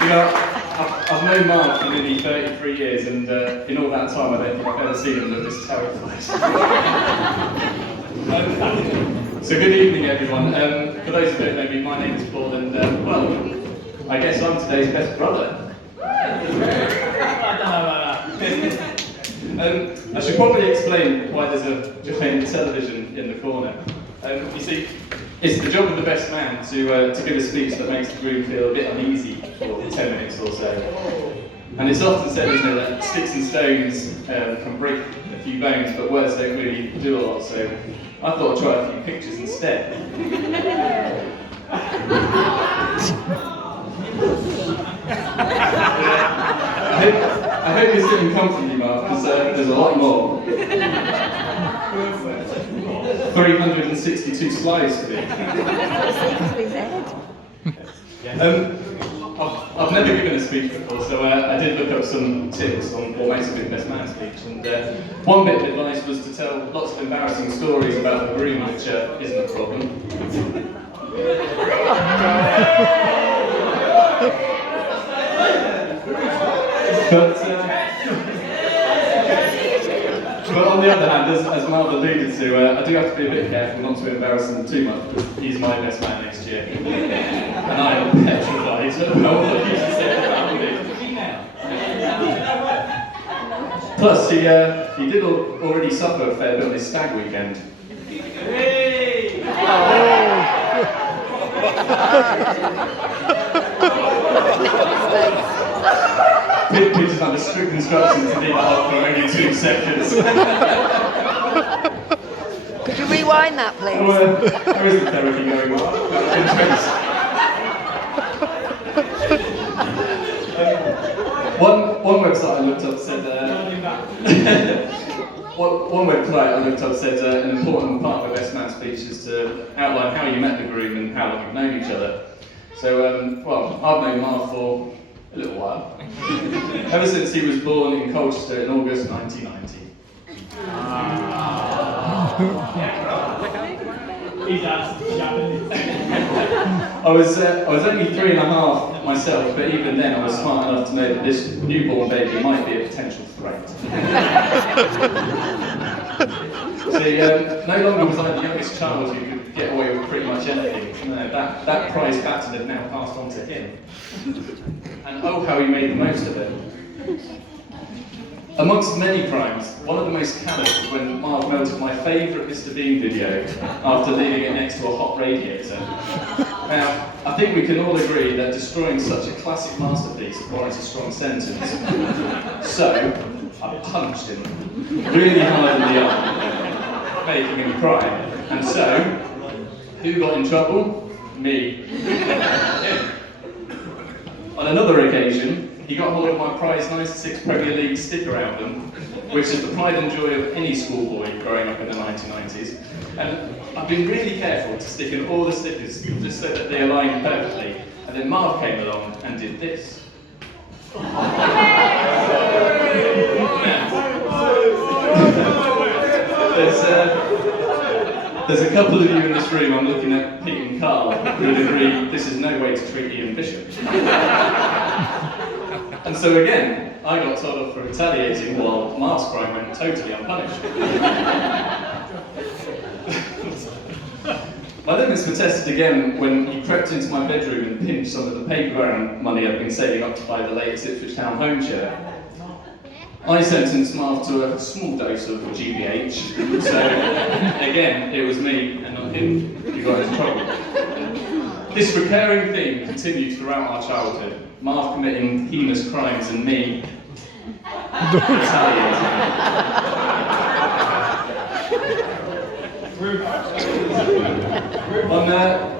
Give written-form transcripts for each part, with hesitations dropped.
You know, I've known Mark for nearly 33 years, and in all that time, I don't think I've ever seen him look this terrified. So good evening, everyone. For those who don't know me, my name is Paul, and well, I guess I'm today's best brother. I should probably explain why there's a giant television in the corner. You see, it's the job of the best man to give a speech that makes the room feel a bit uneasy for 10 minutes or so. And it's often said, isn't it, that sticks and stones can break a few bones, but words don't really do a lot, so I thought I'd try a few pictures instead. I hope you're sitting comfortably, Mark, because there's a lot more. 362 slides to do. I've never given a speech before, so I did look up some tips on what makes a good best man speech, and one bit of advice was to tell lots of embarrassing stories about the groom, which isn't a problem. But on the other hand, as Mark alluded to, I do have to be a bit careful not to embarrass him too much, because he's my best man next year. And I am petrified of what he should say about me. Plus, he did already suffer a fair bit on his stag weekend. Peter's under strict instructions to leave that up for only 2 seconds. Could you rewind that, please? There is the therapy going on. One website I looked up said one website I looked up said an important part of a best man speech is to outline how you met the groom and how long you've known each other. So, well, I've known Mark for a little while. Ever since he was born in Colchester in August 1990. I was only 3.5 myself, but even then I was smart enough to know that this newborn baby might be a potential threat. See, no longer was I the youngest child who could get away with pretty much anything. No, that prize baton had now passed on to him. And oh, how he made the most of it. Amongst many crimes, one of the most callous was when Mark melted my favourite Mr. Bean video after leaving it next to a hot radiator. Now, I think we can all agree that destroying such a classic masterpiece warrants a strong sentence. So, I punched him really hard in the arm, making him cry. And so, who got in trouble? Me. On another occasion, he got hold of my prized 96 Premier League sticker album, which is the pride and joy of any schoolboy growing up in the 1990s. And I've been really careful to stick in all the stickers just so that they align perfectly. And then Marv came along and did this. There's a couple of you in this room, I'm looking at Pete and Carl, who would agree this is no way to treat Ian Bishop. And so again, I got told off for retaliating while Mark's crime went totally unpunished. My limits were tested again when he crept into my bedroom and pinched some of the paper round money I'd been saving up to buy the latest Ipswich Town home chair. I sentenced Mark to a small dose of GBH, so again, it was me and not him who got into trouble. This recurring theme continued throughout our childhood, Mark committing heinous crimes and me retaliating.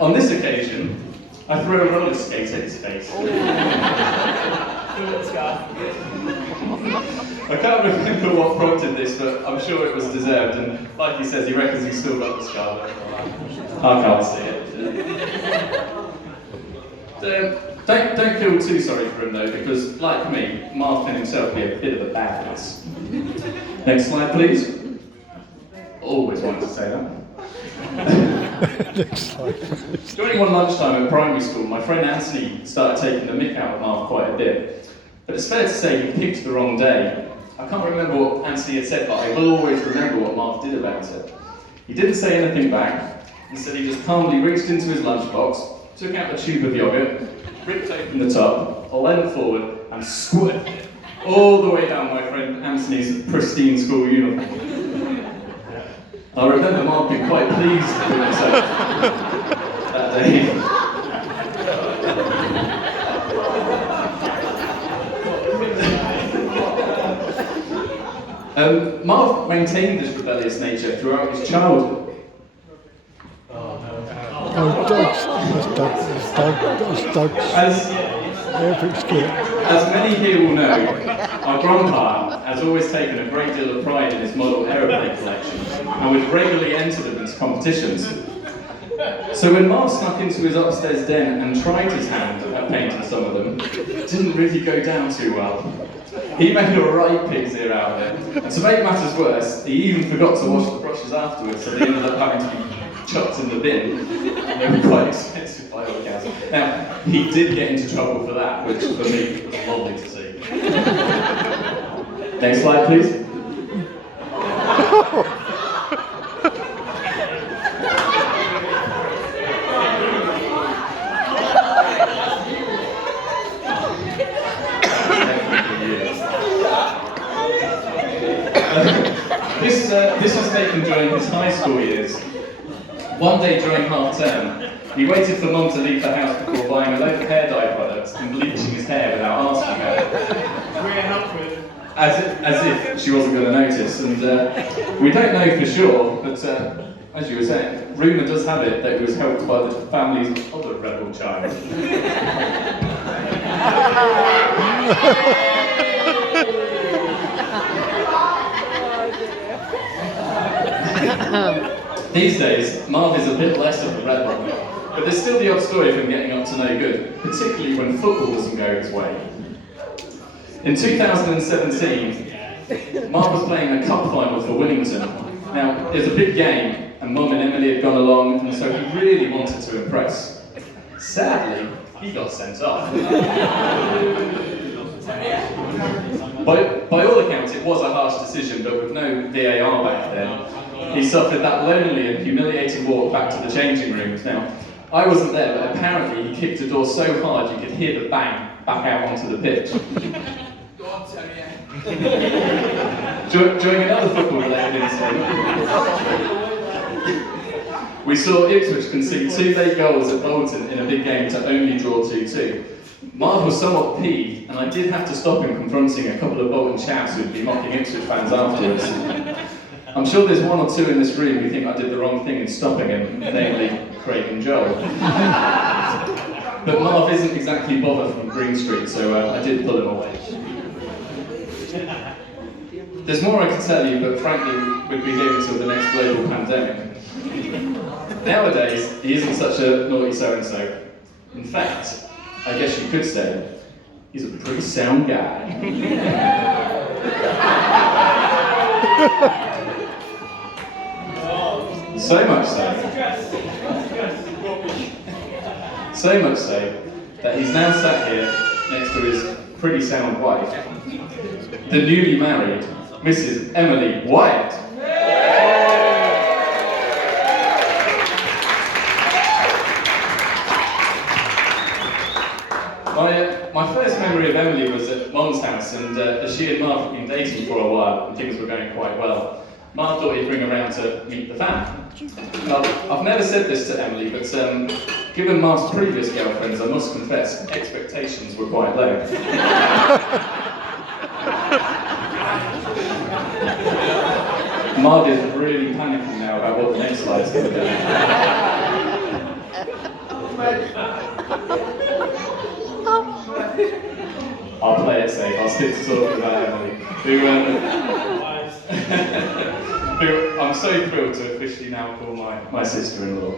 On this occasion, I threw a roller skate at his face. I can't remember what prompted this, but I'm sure it was deserved, and like he says, he reckons he's still got the scar. I can't see it. Don't feel too sorry for him though, because like me, Mark can himself be a bit of a badass. Next slide, please. Always wanted to say that. Next slide, please. During one lunchtime at primary school, my friend Anthony started taking the mick out of Marv quite a bit. But it's fair to say he picked the wrong day. I can't remember what Anthony had said, but I will always remember what Marv did about it. He didn't say anything back. Instead, he just calmly reached into his lunchbox, took out a tube of yogurt, ripped open the top, leant forward, and squirted it all the way down my friend Anthony's pristine school uniform. I remember Marv being quite pleased with himself that day. Marv maintained this rebellious nature throughout his childhood. As many here will know, our grandpa has always taken a great deal of pride in his model aeroplane collection and would regularly enter them into competitions. So when Marv snuck into his upstairs den and tried his hand at painting some of them, it didn't really go down too well. He made a right pig's ear out of it, and to make matters worse, he even forgot to wash the brushes afterwards, so they ended up having to be chucked in the bin, and they were quite expensive by all accounts. Now, he did get into trouble for that, which for me was lovely to see. Next slide, please. This was taken during his high school years. One day during half term, he waited for Mum to leave the house before buying a load of hair dye products and bleaching his hair without asking her. As if she wasn't going to notice. And we don't know for sure, but as you were saying, rumour does have it that he was helped by the family's other rebel child. These days, Marv is a bit less of a rebel, but there's still the odd story of him getting up to no good, particularly when football doesn't go his way. In 2017, Marv was playing a cup final for Willington. Now, it was a big game, and Mum and Emily had gone along, and so he really wanted to impress. Sadly, he got sent off. By all accounts, it was a harsh decision, but with no VAR back then, he suffered that lonely and humiliating walk back to the changing rooms. Now, I wasn't there, but apparently he kicked the door so hard you could hear the bang back out onto the pitch. Go on, Terry. During another football-related incident, we saw Ipswich concede 2 late goals at Bolton in a big game to only draw 2-2. Marv was somewhat peeved, and I did have to stop him confronting a couple of Bolton chaps who'd be mocking Ipswich fans afterwards. I'm sure there's 1 or 2 in this room who think I did the wrong thing in stopping him, namely Craig and Joel. But Marv isn't exactly bothered from Green Street, so I did pull him away. There's more I could tell you, but frankly, we'd be here until the next global pandemic. Nowadays, he isn't such a naughty so-and-so. In fact, I guess you could say, he's a pretty sound guy. So much so that he's now sat here next to his pretty sound wife, the newly married Mrs. Emily Wyatt. My first memory of Emily was at Mum's house, and as she and Marv had been dating for a while and things were going quite well, Marv thought he'd bring her around to meet the family. Now, I've never said this to Emily, but given Marv's previous girlfriends, I must confess, expectations were quite low. Marv is really panicking now about what the next slide's going to be. I'll play it safe, I'll stick to talking about Emily, who I'm so thrilled to officially now call my sister-in-law.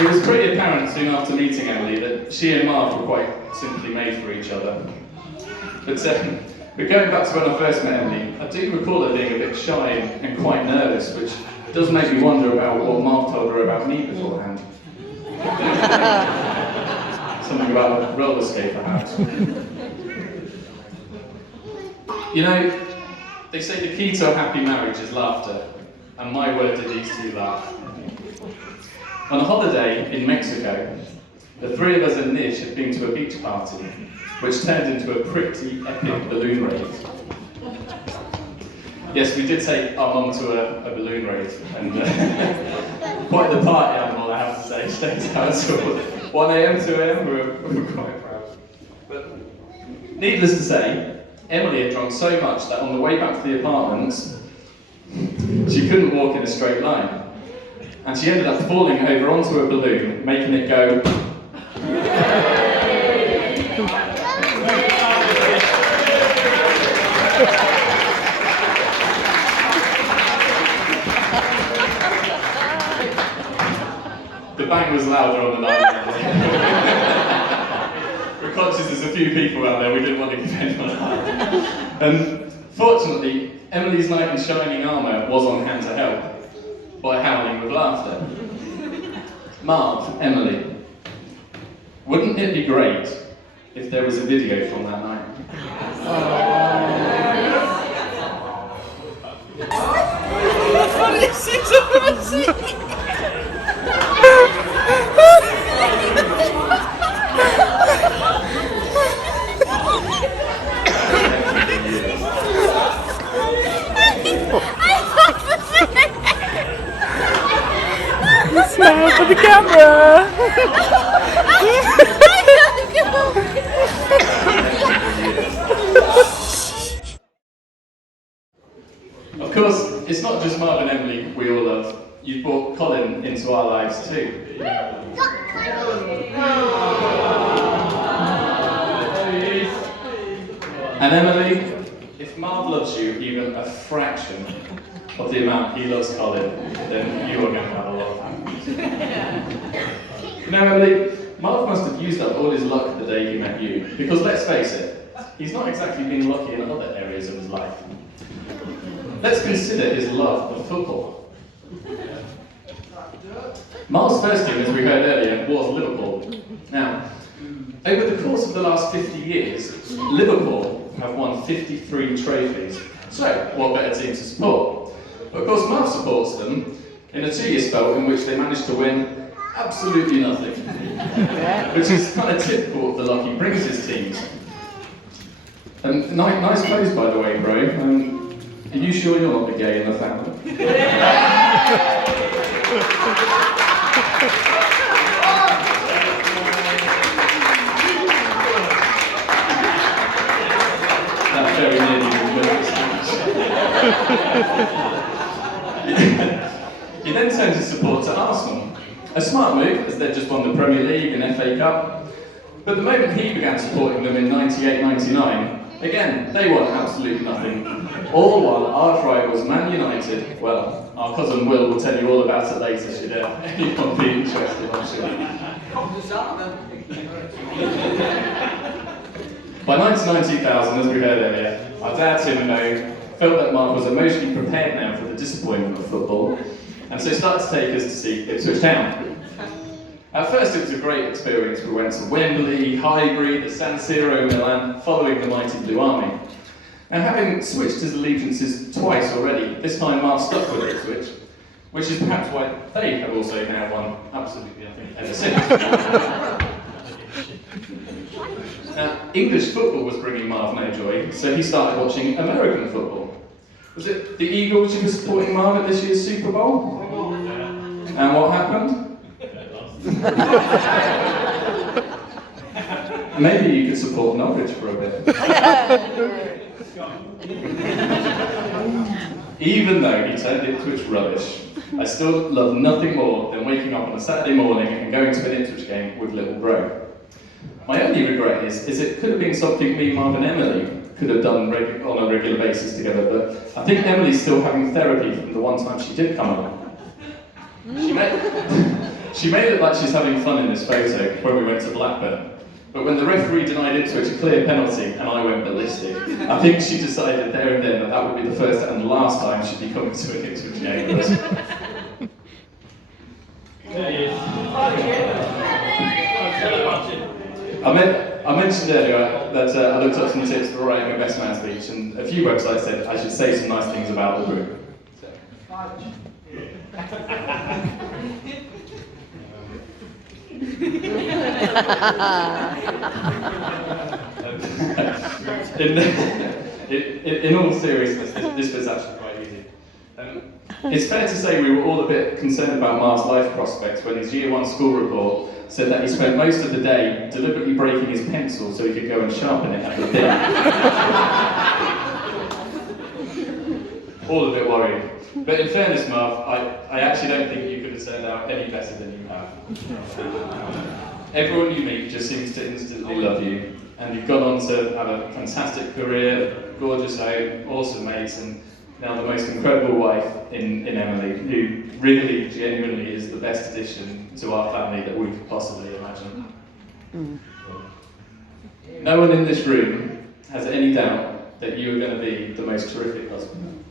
It was pretty apparent soon after meeting Emily that she and Marv were quite simply made for each other. But But going back to when I first met Emily, I do recall her being a bit shy and quite nervous, which does make me wonder about what Marv told her about me beforehand. Something about a roller skate, perhaps. You know, they say the key to a happy marriage is laughter, and my word did these two laugh. On a holiday in Mexico, the three of us and Nish had been to a beach party, which turned into a pretty epic balloon race. Yes, we did take our mum to a balloon race, and quite the party animal, I have to say. Stayed out until 1 a.m, 2 a.m, we were quite proud. But needless to say, Emily had drunk so much that on the way back to the apartments, she couldn't walk in a straight line. And she ended up falling over onto a balloon, making it go. The bang was louder on the night. We're conscious there's a few people out there, we didn't want to give anyone a hand. Fortunately, Emily's knight in shining armour was on hand to help by howling with laughter. Marv, Emily, wouldn't it be great if there was a video from that night? Smile for the camera! Of course, it's not just Marv and Emily we all love. You've brought Colin into our lives too. And Emily, if Marv loves you even a fraction of the amount he loves Colin, then you are going to have a lot of happiness. Now, Emily, Marv must have used up all his luck the day he met you, because let's face it, he's not exactly been lucky in other areas of his life. Let's consider his love of football. Marv's first team, as we heard earlier, was Liverpool. Now, over the course of the last 50 years, Liverpool have won 53 trophies. So, what better team to support? Of course, Marv supports them in a 2-year spell in which they managed to win absolutely nothing. Which is kind of typical of the luck he brings his teams. And nice clothes, by the way, bro. Are you sure you're not the gay in the family? That very nearly was He then turned his support to Arsenal. A smart move, as they'd just won the Premier League and FA Cup. But the moment he began supporting them in 98-99, again, they won absolutely nothing. All while arch rivals Man United, well, our cousin Will tell you all about it later, should anyone be interested, I'm sure. By 1990-2000, as we heard earlier, our dad Tim and Mo felt that Marv was emotionally prepared now for the disappointment of football, and so started to take us to see Ipswich Town. At first it was a great experience. We went to Wembley, Highbury, the San Siro, Milan, following the mighty Blue Army. And having switched his allegiances twice already, this time Marv stuck with Ipswich, which is perhaps why they have also now won absolutely nothing ever since. Now, English football was bringing Marv no joy, so he started watching American football. Was it the Eagles who were supporting Marv at this year's Super Bowl? And what happened? Maybe you could support Norwich for a bit. Even though he turned Ipswich rubbish, I still love nothing more than waking up on a Saturday morning and going to an Ipswich game with little bro. My only regret is it could have been something me, Marv and Emily could have done on a regular basis together, but I think Emily's still having therapy from the one time she did come along. She made it look like she's having fun in this photo when we went to Blackburn. But when the referee denied Ipswich a clear penalty and I went ballistic, I think she decided there and then that that would be the first and last time she'd be coming to an Ipswich game with us. I mentioned earlier that I looked up some tips for writing a best man speech, and a few websites said I should say some nice things about the group. In all seriousness, this was actually quite easy. It's fair to say we were all a bit concerned about Mark's life prospects when his Year 1 school report said that he spent most of the day deliberately breaking his pencil so he could go and sharpen it at the bin. All a bit worried. But in fairness, Marv, I actually don't think you could have turned out any better than you have. Everyone you meet just seems to instantly love you, and you've gone on to have a fantastic career, gorgeous home, awesome mates, and now the most incredible wife in Emily, who really, genuinely is the best addition to our family that we could possibly imagine. No one in this room has any doubt that you are going to be the most terrific husband.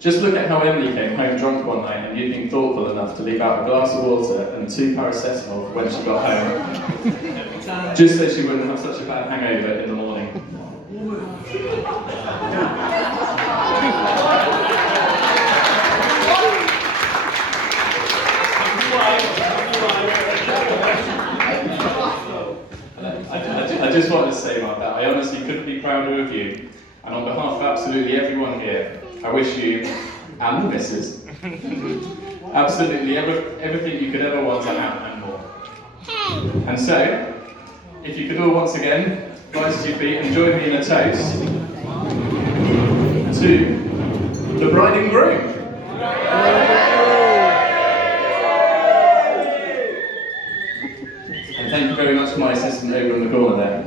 Just look at how Emily came home drunk one night and you'd been thoughtful enough to leave out a glass of water and 2 paracetamol when she got home, just so she wouldn't have such a bad hangover in the morning. I just wanted to say, Mark, that I honestly couldn't be prouder of you, and on behalf of absolutely everyone here, I wish you, and the missus, absolutely everything you could ever want to have and more. And so, if you could all once again rise to your feet and join me in a toast to the bride and groom. And thank you very much to my assistant over in the corner there.